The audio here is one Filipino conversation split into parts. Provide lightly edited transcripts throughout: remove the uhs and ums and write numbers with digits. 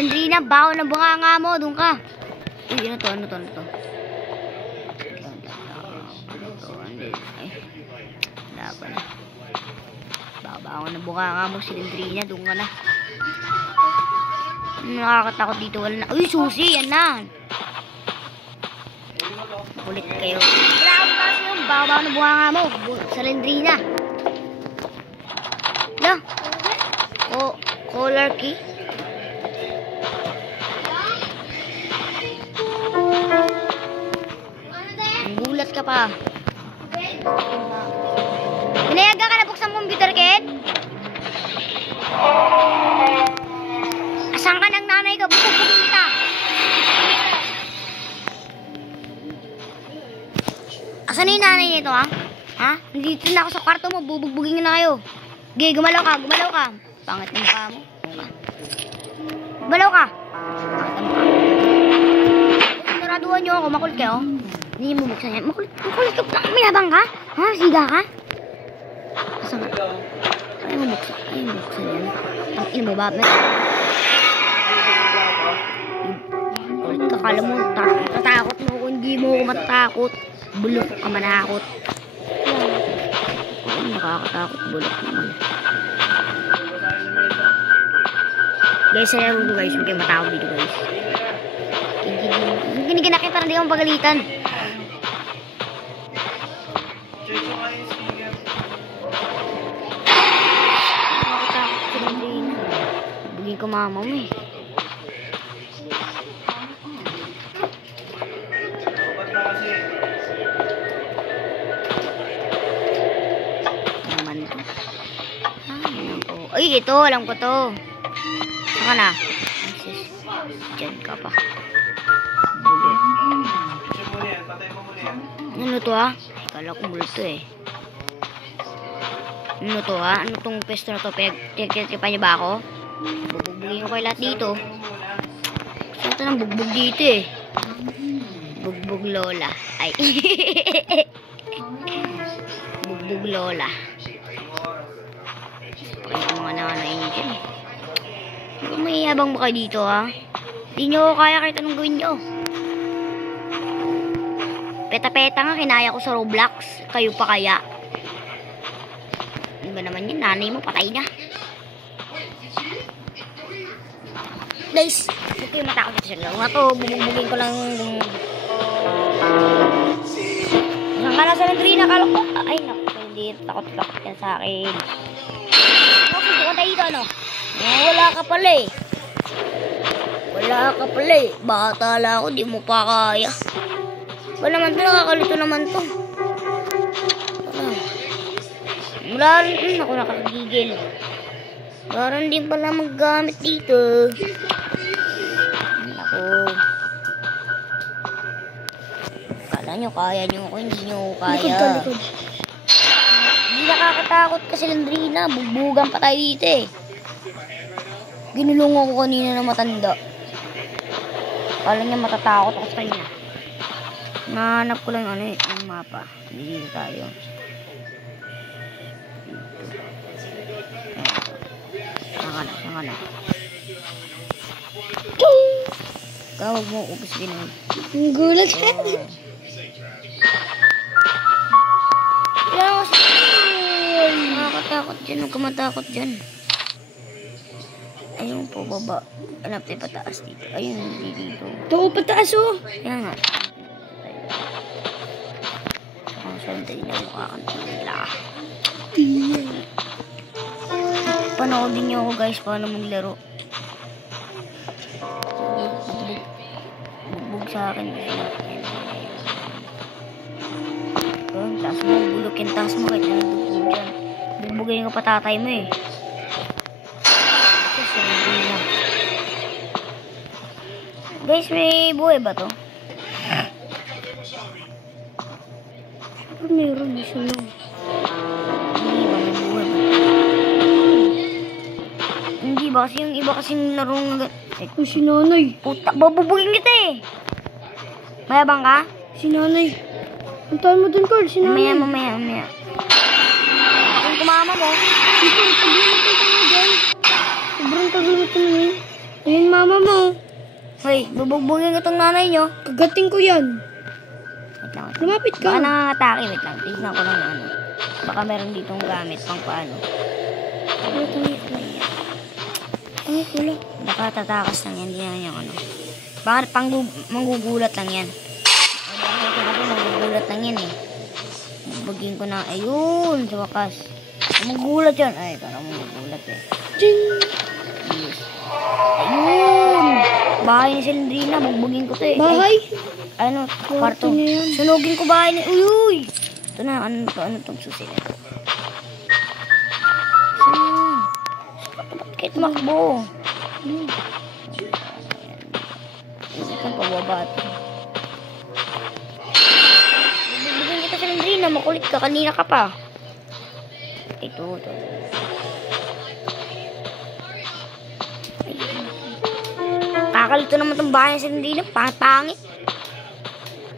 Silendrina, baho na bunganga mo. Doon ka. Uy, ano to? Ay, laban na. Baho na bunganga mo, Silendrina. Doon ka na. Nakakatakot dito. Wala na. Uy, susi. Yan na. Makulit kayo. Wala ako kasi yung baho na bunganga mo. Silendrina. Wala. Color key. Gulat ka pa. Pinayaga ka na buksan computer, kid? Asan ka ng nanay ka? Buksan kita. Asan na yung nanay nito, ha? Ha? Nandito na ako sa kwarto mo. Bubugbugin na kayo. Okay, gumalaw ka. Pangit na mukha mo. Gumalaw ka. Pangit na mukha. Saraduhan nyo ako. Makulit kayo. Hindi mo buksan yan. Makulit ka. Minabang ka? Ha? Siga ka? Asa nga? Ayaw mo buksan yan. Ang ina mo ba? Makulit ka. Kala mo, tatakot mo ako. Hindi mo ako matatakot. Bulok ka manakot. Nakakatakot. Bulok naman. Guys, saya mo guys. Huwag kayo matakot dito guys. Hindi ka nakita na di kang pagalitan. Bugin ko mama mo eh. Naman to. Ay, ito. Alam ko to. Saka na. Diyan ka pa. Ano to ha? Kala ko multo eh. Ano to ha? Ano tong pesto na to? Pinagkitipan niyo ba ako? Bugbugin ko kayo lahat dito. Saan ito ng bugbog dito eh? Bugbog lola. Ay. Bugbog lola. Pakita mga nanay niyo dyan eh. May habang ba kayo dito ha? Hindi nyo kaya kahit anong gawin nyo. Peta-peta nga kinaya ko sa Roblox. Kayo pa kaya? Ano ba naman yun? Nanay mo patay na. Guys, huwag kayo matakot sa lang. Nga to, bubugin ko lang. Nakala sa Landrina, akala ko. Ay, naku, hindi. Takot-takot yan sa akin. Okay, doon tayo dito, ano? Wala ka pala eh. Bata lang ako, di mo pa kaya. Ba naman to, nakakalito naman to. Mula rin ako nakakagigil. Parang din pala maggamit dito. Ako. Kala nyo, kaya nyo ako, hindi nyo kaya. Likod. Hindi nakakatakot kasi Landrina. Bugbugan pa tayo dito eh. Ginulong ako kanina na matanda. Kala niya matatakot ako sa kanya. Nahanap ko lang ano eh, yung mapa. Dito tayo. Saan ka na? Huwag mo upos din eh. Ang gulat ka. Nakakatakot dyan. Huwag ka matakot dyan. Ayun po, baba. Hanap tayo pataas dito. Ayun, hindi dito. Ito, pataas oh. Yan nga. Ang sandali na mukha kang tila. Panoodin niyo ako guys, paano maglaro. Bugbog sa akin. Taas mo, bulukin taas mo kahit nandugbog dyan. Bugbogin ka patatay mo eh. Guys, may buhay ba to? Meron na siya lang. Hindi ba may buhay ba? Hindi ba? Kasi yung iba kasing larong... Kung si nanay. Puta, babubugin kita eh. Mayabang ka? Si nanay. Puntahan mo dun, Carl. Si nanay. Mamaya. Kung kumama mo. Ito, tagal mo dyan. Sobrang tagal mo dyan. Ayun, mama mo. Okay, bubugbugin ko tong nanay nyo. Kagating ko yan. Wait lang. Lumapit ka. Baka nangangatake. Wait lang. Tignan ko lang yung ano. Baka meron ditong gamit pang paano. Ano pula? Baka tatakas lang yan. Hindi naman yung ano. Baka manggugulat lang yan. Manggugulat lang yan eh. Bugbugin ko na. Ayun. Sa wakas. Manggugulat yan. Ay, parang manggugulat eh. Ching! Yes. Ayun. Bahay ni Silendrina. Bugbugin ko to eh. Bahay? Ay, ano? Kwarto. niya yan. Sunugin ko bahay ni... Uy! Ito na. Ano to? Ano itong susi? Bakit makbo? Isip kang pababa ito. Bibigyan kita sa Lindrina. Makulit ka. Kanina ka pa. Ito. Kakalito naman itong bahay sa Lindrina. Pangit.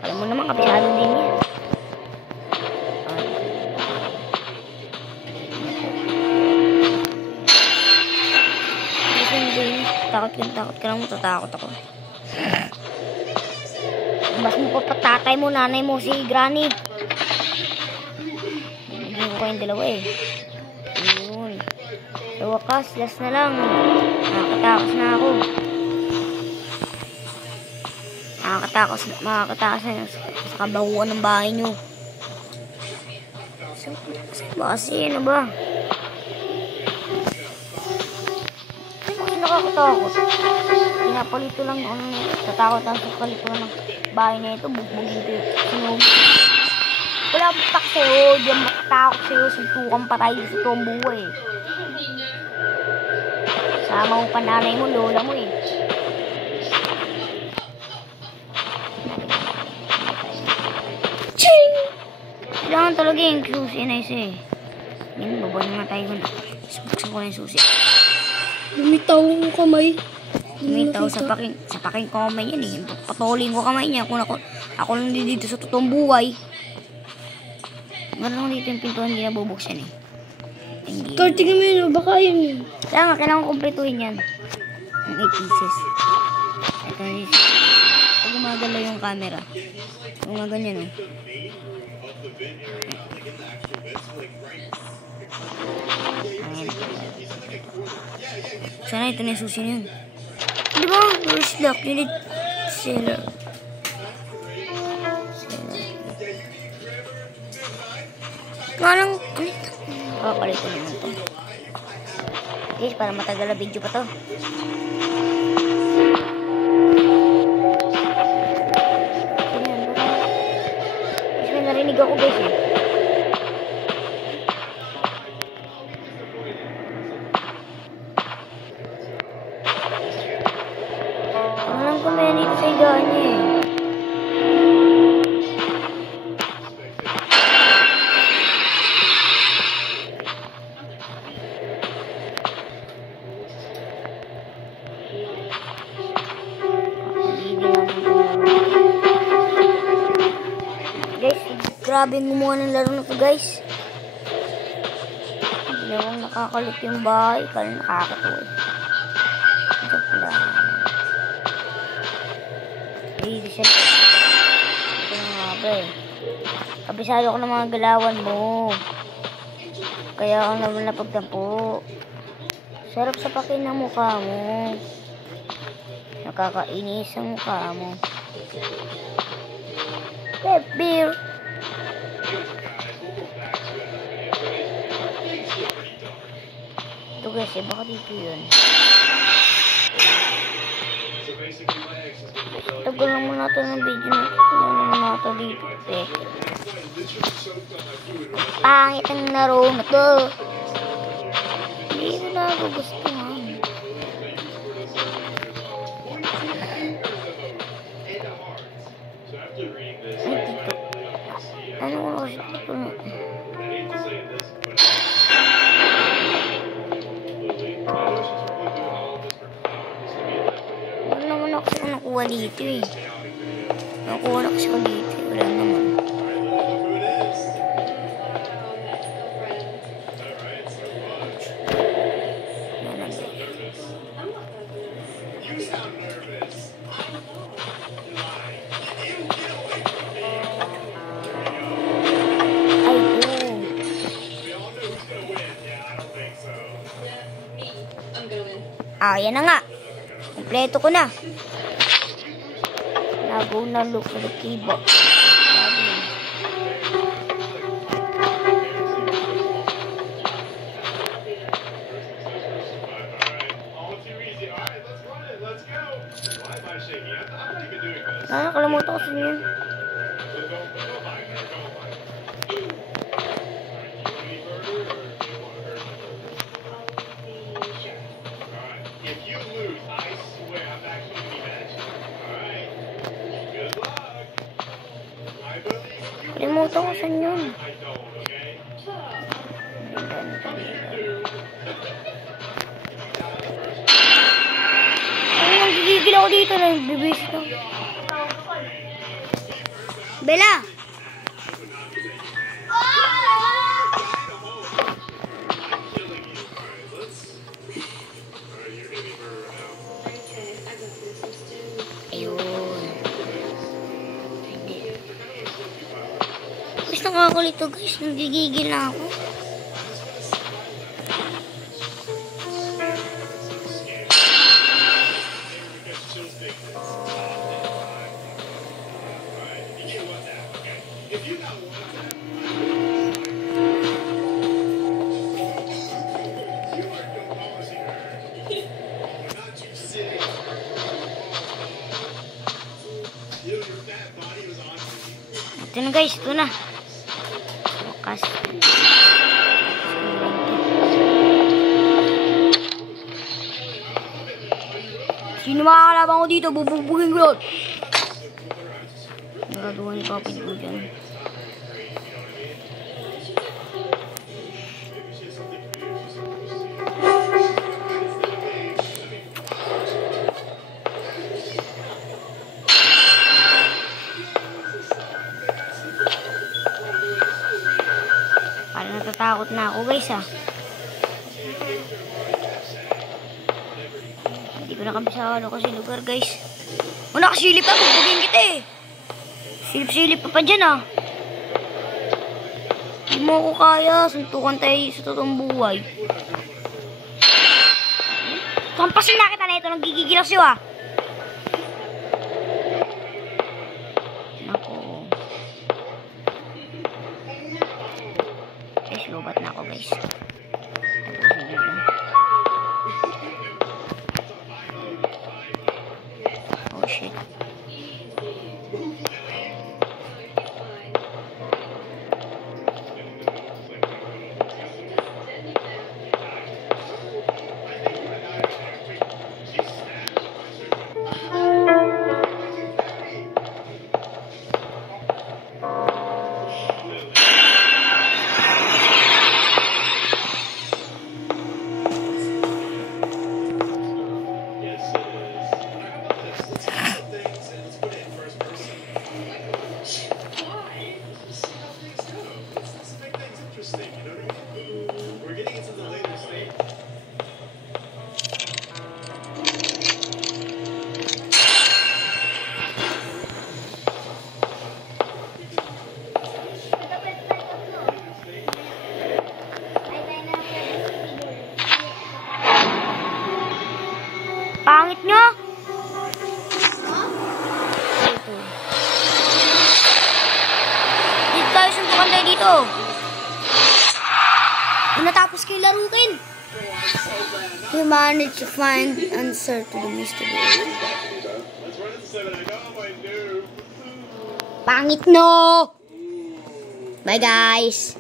Alam mo naman, kabisado din yan. Takot ka lang mo, tatakot ako. Mas mo pa patatay mo, nanay mo, si Granny. Hindi ko kayong dalawa eh. Ayun. Sa wakas, last na lang. Makakatakas na ako. Makakatakas na sa kabahuan ng bahay nyo. Saan ba kasi? Ano ba? Nakakatakot. Pinapalito lang yung ano nito. Tatakot lang sa palito ng bahay na ito. Bugbugin ko yung sinubo. Wala patak sa'yo. Diyan makatakot sa'yo. Suntukan patay sa ito ang buhay. Sama mo pananay mo, lola mo eh. Ching! Kailangan talaga yung susi na isa eh. Yan, babon na tayo ko na. Buksan ko na yung susi. Lumitaw ang kamay. Lumitaw sa paking kamay yan eh. Patuloyin ko kamay niya. Kung ako lang dito sa totoong buhay. Meron lang dito yung pintuan, hindi nabubuksan eh. Carl, tingnan mo yun. Baka yun yun. Kaya nga, kailangan kumpletuhin yan. Ang 8 pieces. Ito na yung pag gumagalaw yung camera. Kung nga ganyan oh. Sana ito na yung susi na yun. Diba? Where's lock? You need seller. Ngalang, papalit ko naman ito. Guys, para matagal na video pa to. Guys, may narinig ako guys eh. Alam ko may dito sa higaan niya eh. Guys, grabe gumawa ng laro na to guys. Hindi naman nakakalit yung bahay. Kaya nakakatuwa. Joke lang. Hindi siya. Ito na nga ba eh. Kabisado ko ng mga galawan mo. Kaya ako naman napagdampo. Sarap sa pakin ng mukha mo. Nakakainis ang mukha mo. Beer. Ito guys eh, baka dito yun. Tagal lang muna ito ng video na ito. Ano muna ito dito eh. Pangit ang laro na ito. Hindi ko na gugustuhan. Ano ko siya ito? Wala naman ako siya nakuha dito eh. Nakuha na kasi ko dito eh. Wala naman. Wala naman. Ah, yan na nga. Kompleto ko na. Nago na look for the keyboard. Nakalimutan ko sa inyo. Nakalimutan ko sa inyo. Ay, nagigigil ako dito. Nagbibis ko. Bella! Ayun. Hindi. Guys, nakakulito guys. Nagigigil na ako. Ito na guys, ito na. Bukas. Sino makakalaban ko dito? Bubugbugin ko yun. Naraduhan yung kapit ko dyan. Natatakot na ako guys Hindi ko na kami sa ano kasi lugar guys. Nakasilip pa, bubugin kita Silip-silip pa dyan Hindi mo ako kaya, suntukan tayo sa totoong buhay. Kampasin na kita na ito, naggigigilas yun Nako. Lobat na ako guys. Oh shit. Pangit nyo? Dito tayo, suntukan tayo dito. Natapos kayo laruin. We managed to find answer to the mystery. Pangit no! Bye guys!